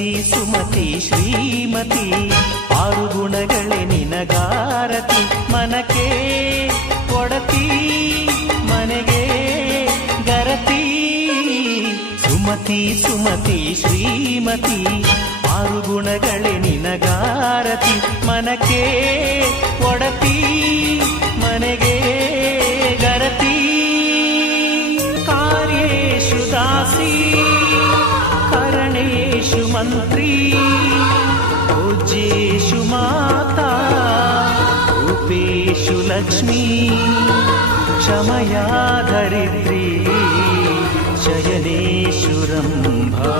ಸುಮತಿ ಸುಮತಿ ಶ್ರೀಮತಿ ಆರು ಗುಣಗಳೇ ನಿನಗಾರತಿ ಮನಕ್ಕೆ ಕೊಡತಿ ಮನೆಗೆ ಗರತಿ ಸುಮತಿ ಸುಮತಿ ಶ್ರೀಮತಿ ಆರು ಗುಣಗಳೇ ನಿನಗಾರತಿ ಮನಕ್ಕೆ ಕೊಡತಿ ಮನೆಗೆ ಗರತಿ ಕಾರ್ಯೇಷು ದಾಸಿ ಕರಣೇಷು ಮಂತ್ರಿ ಪೂಜ್ಯೇಷು ಮಾತಾ ರೂಪೇಷು ಲಕ್ಷ್ಮೀ ಕ್ಷಮಯಾ ಧರಿತ್ರಿ ಶಯನೇಷು ರಂಭಾ